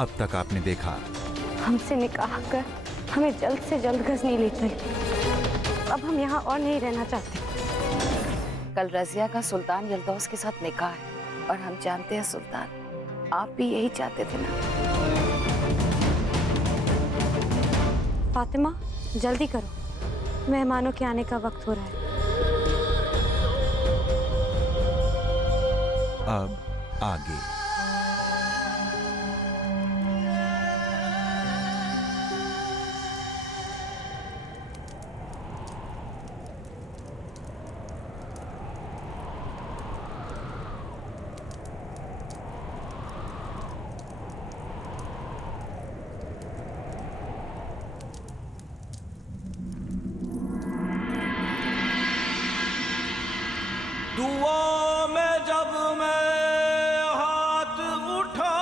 अब तक आपने देखा। हमसे निकाह कर हमें जल्द से जल्द गजनी ले चली। अब हम यहाँ और नहीं रहना चाहते। कल रजिया का सुल्तान यल्दौस के साथ निकाह है और हम जानते हैं सुल्तान, आप भी यही चाहते थे ना। फातिमा जल्दी करो, मेहमानों के आने का वक्त हो रहा है। अब आगे। दुआ में जब मैं हाथ उठाऊं,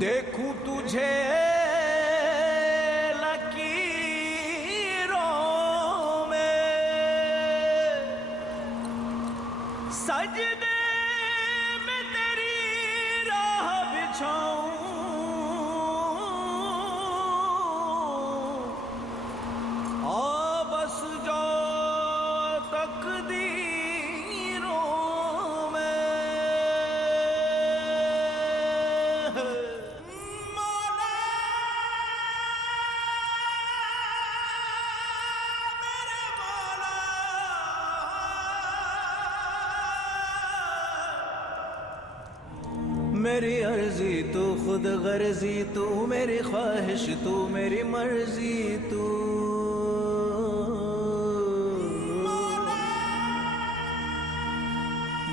देखूं तुझे लकीरों में, सजदे में तेरी राह बिछाऊं, बस जो तकदीरों में। मौला मेरे मौला, मेरी अर्जी तू, खुद गर्जी तू, मेरी ख्वाहिश तू, मेरी मर्जी तू।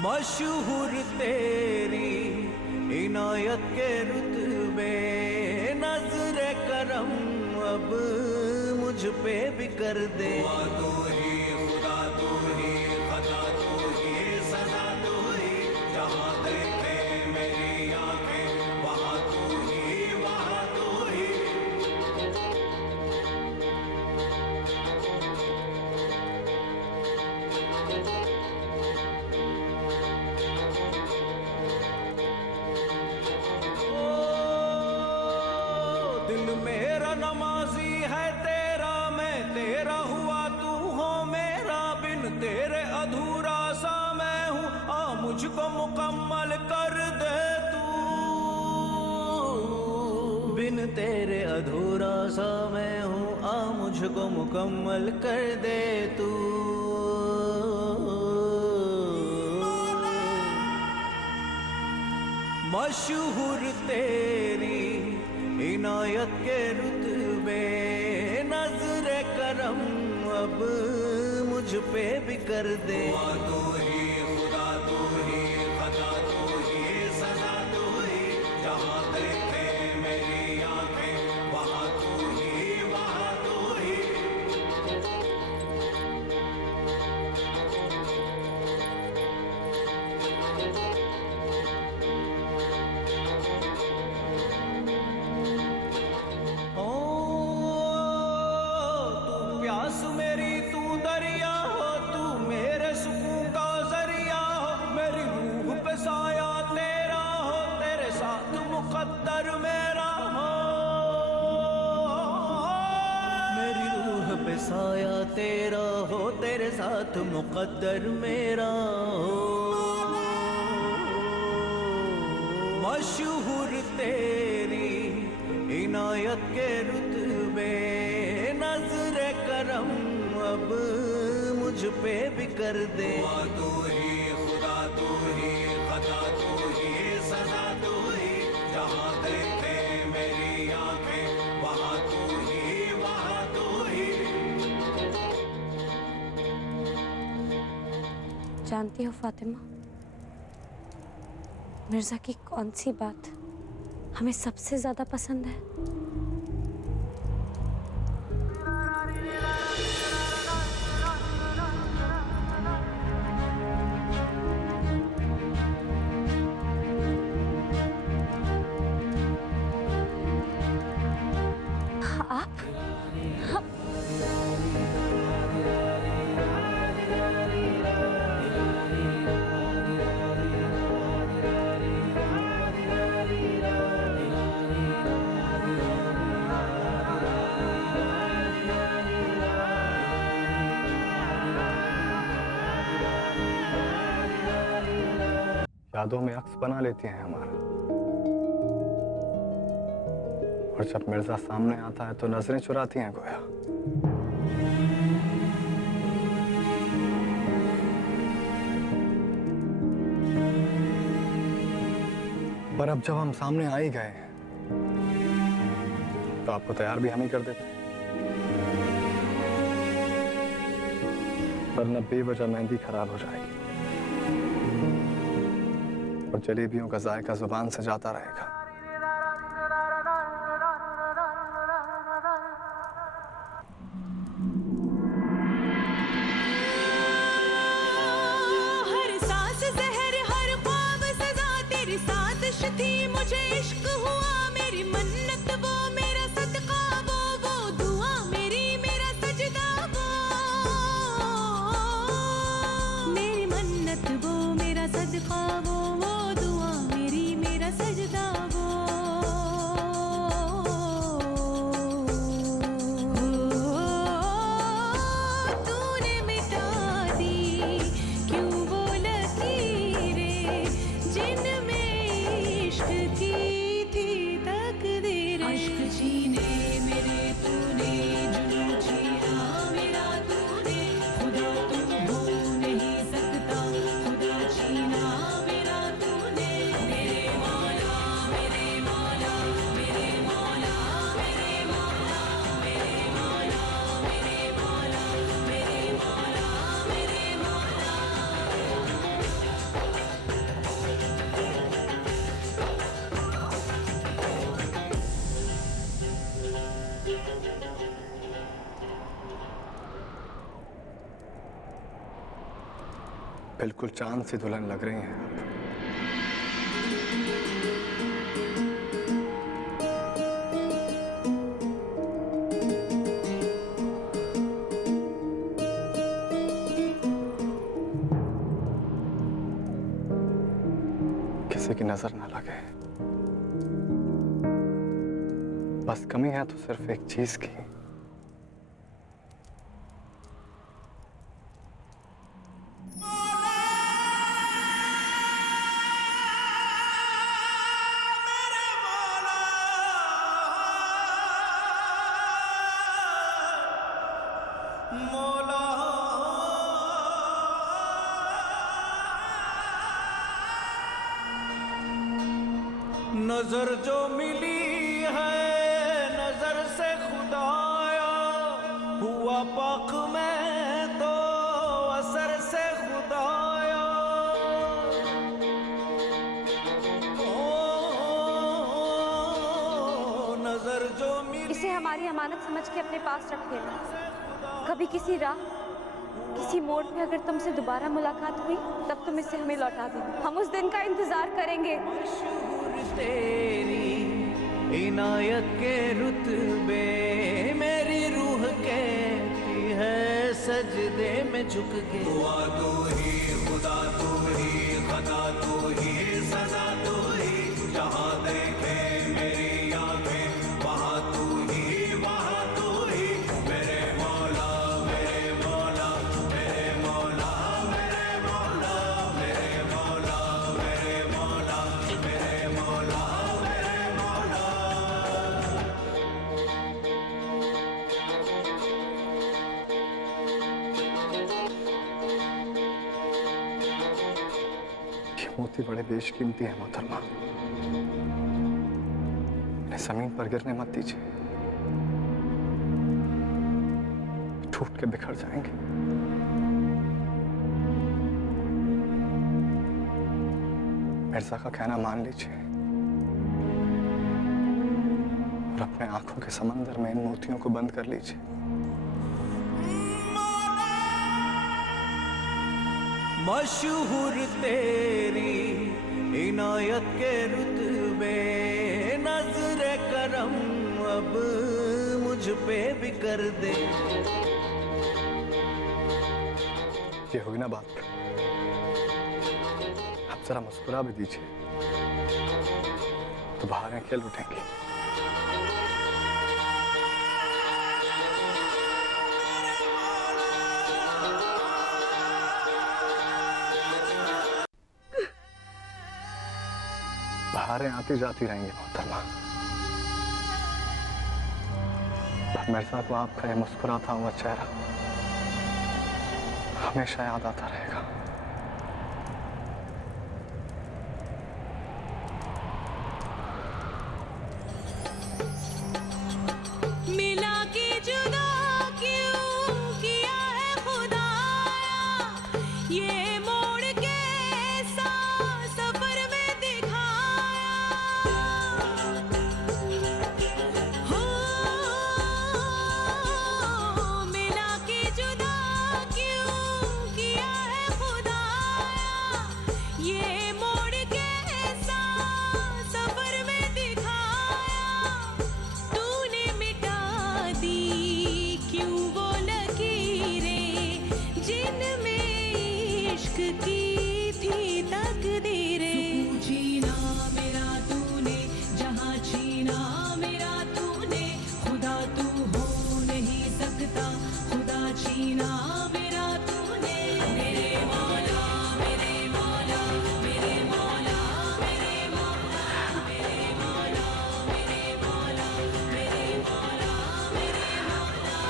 मशहूर तेरी इनायत के रुतबे, नजरे करम अब मुझ पे भी कर दे। तू ही खुदा, तू ही खता, तू ही सजा, तू ही जहां देखे मेरी आंखें, वहां तू ही, वहां तू ही। दिल मेरा नमाजी है तेरा, मैं तेरा हुआ तू हो मेरा, बिन तेरे अधूरा सा मैं हूँ, आ मुझको मुकम्मल कर दे तू। बिन तेरे अधूरा सा मैं हूँ, आ मुझको मुकम्मल कर दे तू। मशहूर तेरी इनायत के रुतबे, नजरे करम अब मुझ पे भी कर दे। तू ही खुदा, तू ही खता, तू ही सजा, तू ही जहां देखे मेरी आंखें, वहां तू ही, वहां तू ही। प्यास मेरी तू दरिया हो, तू मेरे सुकून का जरिया हो, मेरी रूह पे साया तेरा हो, तेरे साथ मुकद्दर मेरा हो। मेरी रूह पे साया तेरा हो, तेरे साथ मुकद्दर मेरा हो। मशहूर तेरी इनायत के रुतबे, नजरे करम अब मुझ पे भी कर दे। तू ही खुदा, तू ही खता, तू ही सजा, तू ही जहां देखे मेरी आंखें, वहां तू ही, वहां तू ही। जानती हो फातिमा, मिर्जा की कौन सी बात हमें सबसे ज्यादा पसंद है? यादों में अक्स बना लेती हैं हमारा। और जब मिर्जा सामने आता है तो नजरें चुराती हैं गोया। पर अब जब हम सामने आ ही गए हैं तो आपको तैयार भी हम ही कर देते हैं, वरना बेवजह मेहंदी खराब हो जाएगी और जलेबियों का जायका जुबान से जाता रहेगा। हर सांस जहर, हर ख्वाब सजा, तेरी साजिश थी, मुझे इश्क हुआ, मेरी मन्नत वो, मेरा सदका वो दुआ मेरी, मेरा सजदा वो, मेरी मन्नत वो, मेरा सदका वो दुआ मेरी, मेरा सजदा वो। तूने मिटा दी क्यों वो लकीरें जिनमें इश्क की थी तकदीरें। अश्क छीने मेरे तूने, जुनून छीना मेरा तूने, खुदा तू हो नहीं सकता, खुदा छीना मेरा तूने। मेरे मौला, मेरे मौला, मेरे मौला, मेरे मौला, मेरे मौला, मेरे मौला, मेरे मौला, मेरे मौला। बिल्कुल चांद सी दुल्हन लग रही हैं आप। किसी की नजर ना लगे, बस कमी है तो सिर्फ एक चीज की। नजर जो मिली है नजर से खुदाया, हुआ पाक में तो असर से खुदाया। नजर जो मिली, इसे हमारी अमानत समझ के अपने पास रख लेना। कभी किसी राह, किसी मोड़ पे अगर तुमसे दोबारा मुलाकात हुई तब तुम इसे हमें लौटा देना। हम उस दिन का इंतजार करेंगे। तेरी इनायत के रुतबे, मेरी रूह कहती है सजदे में झुक के। दुआ तू ही, खुदा तू ही, खता तू ही, सजा तू ही, जहाँ देखे मेरी आंखें वहाँ तू ही, वहाँ तू ही। मेरे मौला, मेरे मौला, मेरे मौला, मेरे मौला, मेरे मौला, मेरे मौला, मेरे मौला, मेरे मौला। ये मोती बड़े बेशकीमती हैं मोहतरमा, इन्हें जमीन पर गिरने मत दीजिए, टूट के बिखर जाएंगे। मिर्जा का कहना मान लीजिए और अपने आंखों के समंदर में इन मोतियों को बंद कर लीजिए। मशहूर तेरी इनायत के रुतबे, नजरे करम अब मुझ पे भी कर दे। ये हुई ना बात, अब जरा मुस्कुरा भी दीजिए तो बहारें खिल उठेंगी। बहारें आती जाती रहेंगी मोहतरमा, पर मिर्जा को आपका ये मुस्कुराता हुआ चेहरा हमेशा याद आता रहेगा। मिला के जुदा क्यों किया है खुदाया, ये मोड़ के सफर में दिखाया। हो मिला के जुदा क्यों किया है खुदाया, ये मोड़ के सफर में दिखाया। तूने मिटा दी क्यों वो लकीरें जिनमें इश्क की थी तकदीरें। जीना मेरा तूने जहाँ छीना मेरा तूने, खुदा तू हो नहीं सकता खुदा छीना मेरा तूने। मेरे मौला मेरे मौला मेरे मौला मेरे मौला मेरे मौला मेरे मौला मेरे मौला मेरे मौला।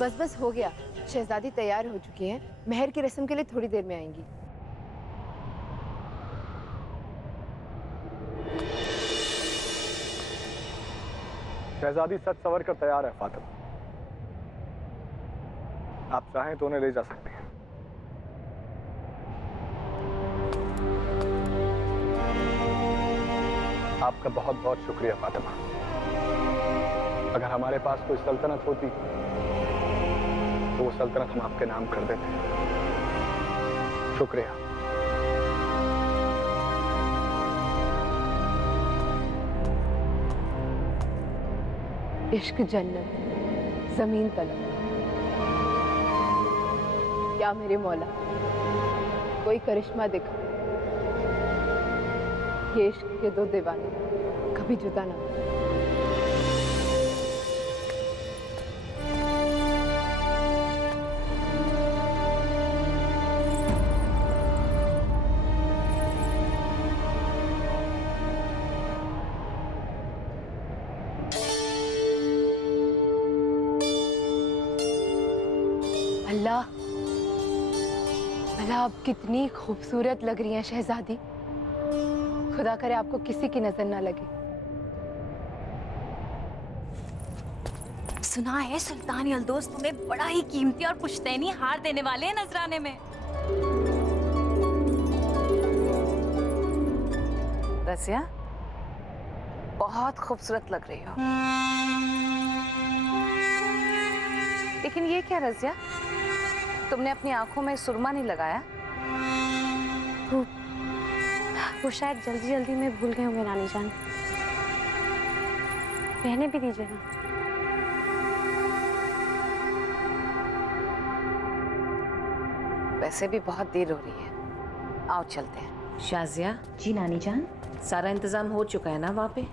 बस बस हो गया, शहजादी तैयार हो चुकी हैं। मेहर की रस्म के लिए थोड़ी देर में आएंगी। शहजादी सच सवर कर तैयार है फातिमा, आप चाहें तो उन्हें ले जा सकते हैं। आपका बहुत बहुत शुक्रिया फातिमा। अगर हमारे पास कोई सल्तनत होती तो वो सल्तनत हम आपके नाम कर देते। शुक्रिया। इश्क जन्नत, जमीन तलब। क्या मेरे मौला कोई करिश्मा दिखा, ये इश्क के दो दीवाने कभी जुदा ना हो। अल्लाह, भला आप कितनी खूबसूरत लग रही हैं शहजादी। खुदा करे आपको किसी की नजर ना लगे। सुना है सुल्तान यल्दोस तुम्हें बड़ा ही कीमती और पुश्तैनी हार देने वाले हैं नजराने में। रसिया, बहुत खूबसूरत लग रही हो। लेकिन ये क्या रसिया, तुमने अपनी आंखों में सुरमा नहीं लगाया? वो शायद जल्दी जल्दी में भूल गए होंगे नानी जान। रहने भी दीजिए ना। वैसे भी बहुत देर हो रही है, आओ चलते हैं। शाजिया, जी नानी जान। सारा इंतजाम हो चुका है ना वहाँ पे?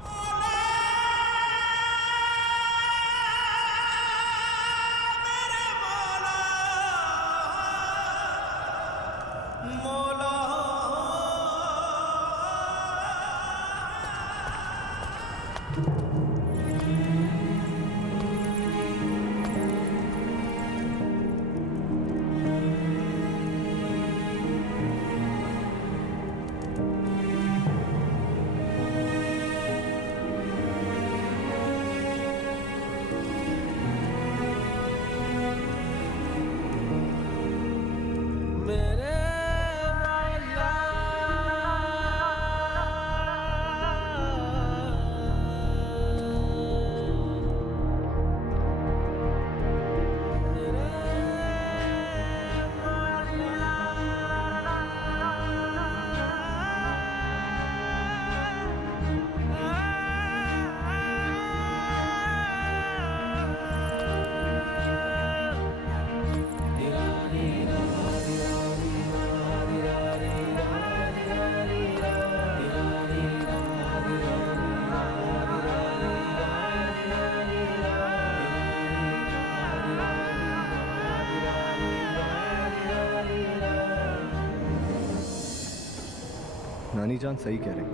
नानी जान सही कह रही।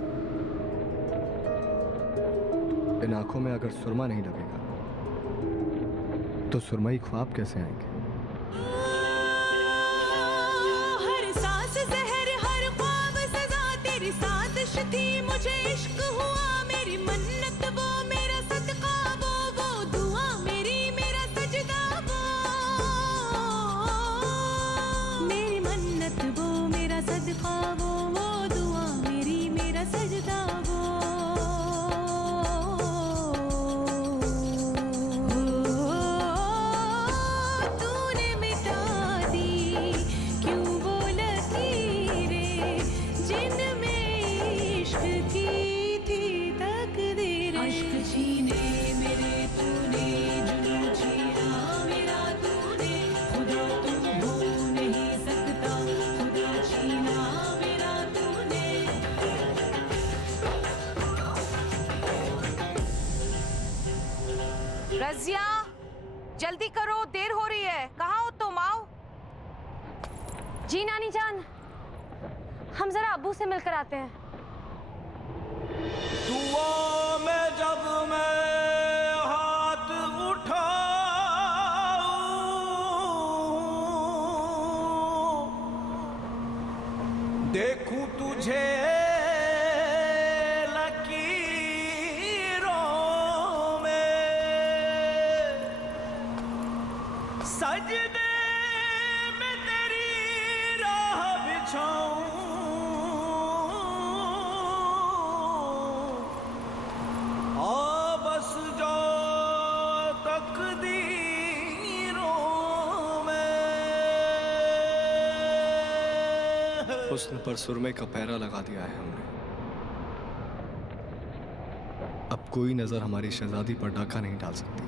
इन आंखों में अगर सुरमा नहीं लगेगा तो सुरमई ख्वाब कैसे आएंगे? हर सांस जहर हर ख्वाब सजा तेरी साजिश थी मुझे इश्क हुआ मेरी मन्नत वो मेरा सदका वो दुआ मेरी मेरा सजदा वो मेरी मन्नत वो मेरा सदका वो दुआ मेरी मेरा सजदा वो तूने मिटा दी क्यों वो लकीरें जिनमें इश्क की थी तकदीरें अश्क छीने मेरे तूने जुनून छीना मेरा तूने खुदा तू हो नहीं सकता खुदा छीना मेरा तूने रजिया, जल्दी करो, देर हो रही है। कहाँ हो तुम? आओ। जी नानी जान, हम जरा अब्बू से मिलकर आते हैं। दुआ में जब मैं हाथ उठाऊं देखूं तुझे सजदे में तेरी राह बिछाऊं आ बस जो तकदीरों में। हुस्न पर सुरमे का पहरा लगा दिया है हमने। अब कोई नजर हमारी शहजादी पर डाका नहीं डाल सकती।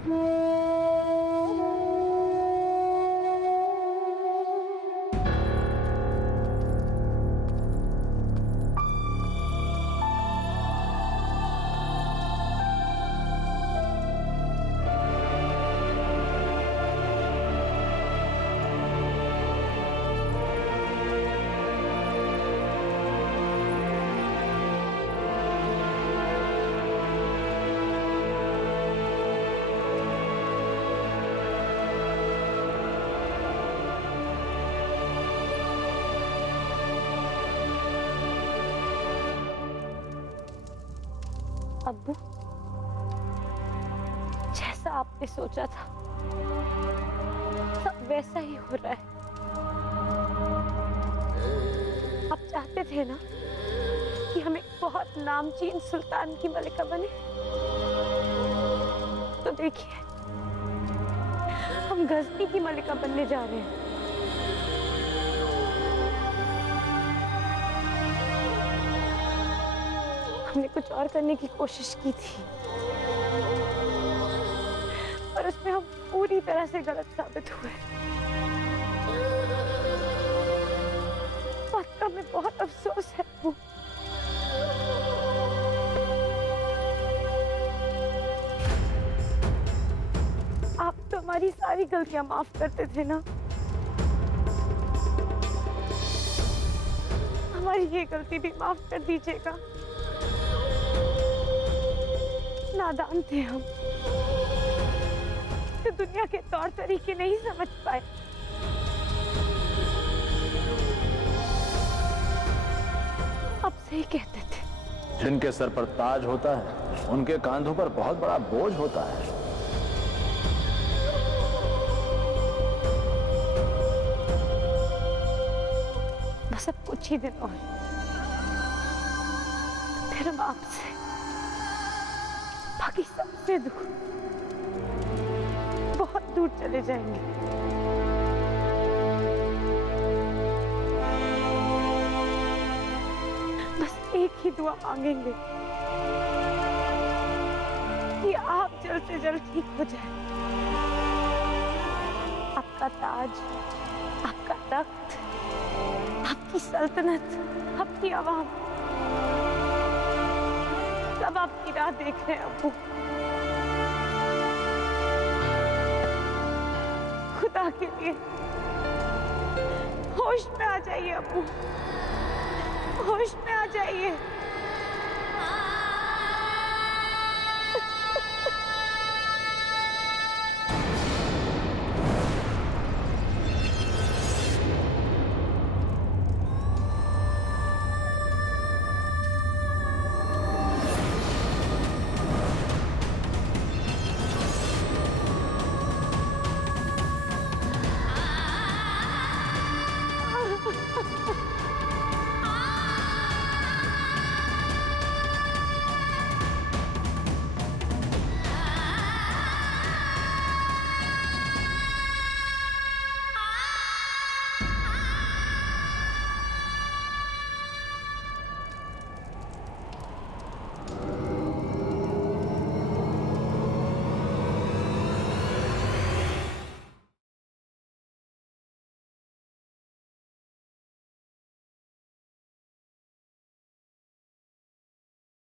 अब्बू, जैसा आपने सोचा था सब वैसा ही हो रहा है। आप चाहते थे ना कि हम एक बहुत नामचीन सुल्तान की मलिका बने, तो देखिए हम गजनी की मलिका बनने जा रहे हैं। हमने कुछ और करने की कोशिश की थी पर उसमें हम पूरी तरह से गलत साबित हुए। बात का हमें बहुत अफसोस है अब्बू। आप तो हमारी सारी गलतियां माफ करते थे ना। हमारी ये गलती भी माफ कर दीजिएगा। नादान थे हम, तो दुनिया के तौर तरीके नहीं समझ पाए। अब सही कहते थे। जिनके सर पर ताज होता है उनके कांधों पर बहुत बड़ा बोझ होता है। बस अब कुछ ही दिन और, फिर हम आपसे बाकी सबसे दूर, बहुत दूर चले जाएंगे। बस एक ही दुआ मांगेंगे कि आप जल्द से जल्द ठीक हो जाए। आपका ताज, आपका तख्त, आपकी सल्तनत, आपकी आवाम, सब आपकी राह देख रहे हैं अब्बू। खुदा के लिए होश में आ जाइए अब्बू, होश में आ जाइए।